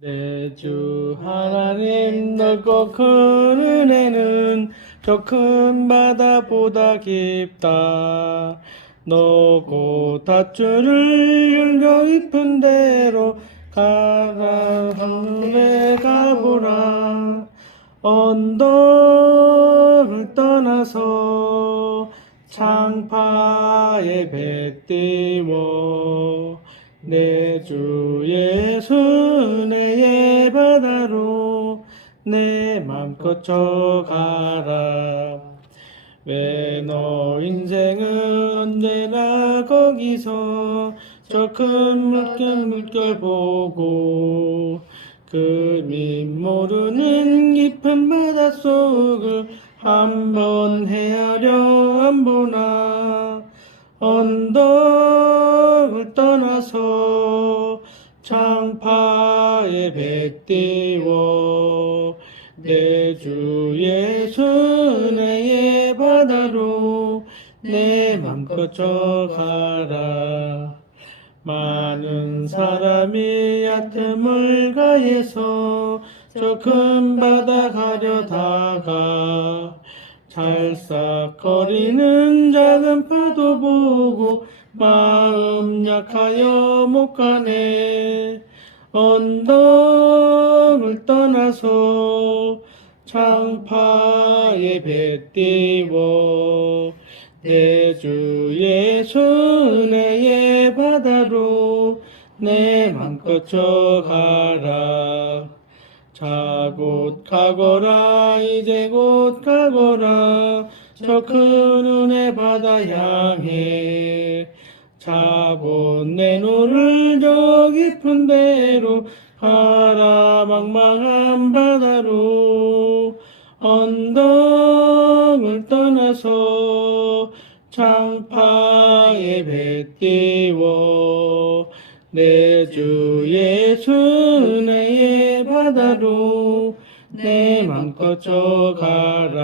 내 주 하나님 넓고 큰 은혜는 저큰 바다보다 깊다. 너고 닷줄을 열려 깊은 데로 가라 하늘에 가보라. 언덕을 떠나서 창파에 배 띄워 내 주 예수 내의 바다로 내 맘껏 져가라. 왜 너 인생은 언제나 거기서 저 큰 물결 물결 보고 그림 모르는 깊은 바닷속을 한번 헤아려 안 보나 언덕 을 떠나서 창파에 배 띄워 내 주 예수 내의 바다로 내 맘껏 져가라. 많은 사람이 얕음을 가해서 저 큰 바다 가려다가 찰싹거리는 작은 파도 보고 마음 약하여 못 가네. 언덕을 떠나서 창파에 배 띄워 내주 예수 내의 바다로 내 맘껏 져가라 자 곧 가거라 이제 곧 가거라. 저큰 은혜 바다 향해. 자 곧 내 눈을 저 깊은 데로 가라 망망한 바다로 언덕을 떠나서 창파에 배 띄워 내 주 예수 내의 바다로 내 맘껏 져가라